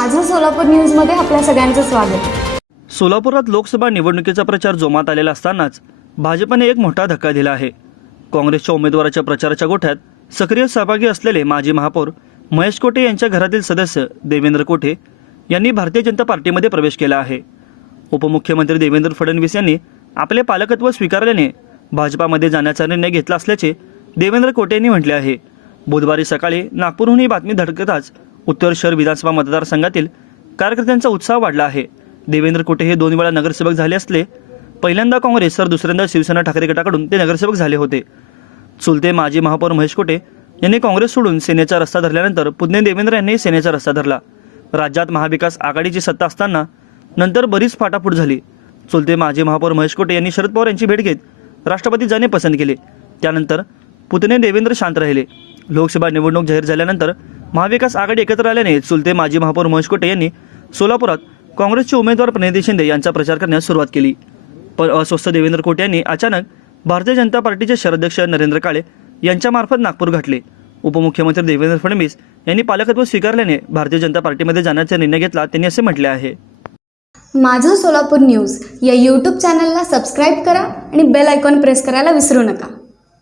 माझं सोलापूर न्यूजमध्ये आपल्या सगळ्यांचं स्वागत. सोलापुरात लोकसभा निवडणुकीचा प्रचार जोमात आलेला असतानाच भाजपने एक मोठा धक्का दिला आहे. काँग्रेसच्या उमेदवाराच्या प्रचाराच्या गोठ्यात सक्रिय सहभागी असलेले माजी महापौर महेश कोटे यांच्या घरातील सदस्य देवेंद्र कोठे यांनी भारतीय जनता पार्टीमध्ये प्रवेश केला आहे. उपमुख्यमंत्री देवेंद्र फडणवीस यांनी आपले पालकत्व स्वीकारल्याने भाजपामध्ये जाण्याचा निर्णय घेतला असल्याचे देवेंद्र कोटे यांनी म्हटले आहे. बुधवारी सकाळी नागपूरहून ही बातमी धडकताच उत्तर शहर विधानसभा मतदारसंघातील कार्यकर्त्यांचा उत्साह वाढला आहे. देवेंद्र कोटे हे दोन वेळा नगरसेवक झाले असले पहिल्यांदा काँग्रेस तर दुसऱ्यांदा शिवसेना ठाकरे गटाकडून ते नगरसेवक झाले होते. चुलते माजी महापौर महेश कोटे यांनी काँग्रेस सोडून सेनेचा रस्ता धरल्यानंतर पुढे देवेंद्र यांनी सेनेचा रस्ता धरला. राज्यात महाविकास आघाडीची सत्ता असताना नंतर बरीच फाटाफूट झाली. चुलते माजी महापौर महेश कोटे यांनी शरद पवार यांची भेट घेत राष्ट्रपती जाणे पसंत केले. त्यानंतर पुतणे देवेंद्र शांत राहिले. लोकसभा निवडणूक जाहीर झाल्यानंतर महाविकास आघाडी एकत्र आल्याने चुलते माजी महापौर महेश कोटे यांनी सोलापुरात काँग्रेसचे उमेदवार प्रणिती शिंदे यांचा प्रचार करण्यास सुरुवात केली. पण अस्वस्थ देवेंद्र कोटे यांनी अचानक भारतीय जनता पार्टीचे शहराध्यक्ष नरेंद्र काळे यांच्यामार्फत नागपूर गाठले उपमुख्यमंत्री देवेंद्र फडणवीस यांनी पालकत्व स्वीकारल्याने भारतीय जनता पार्टीमध्ये जाण्याचा निर्णय घेतला त्यांनी असे म्हटले आहे. माझं सोलापूर न्यूज या यूट्यूब चॅनलला सबस्क्राईब करा आणि बेल आयकॉन प्रेस करायला विसरू नका.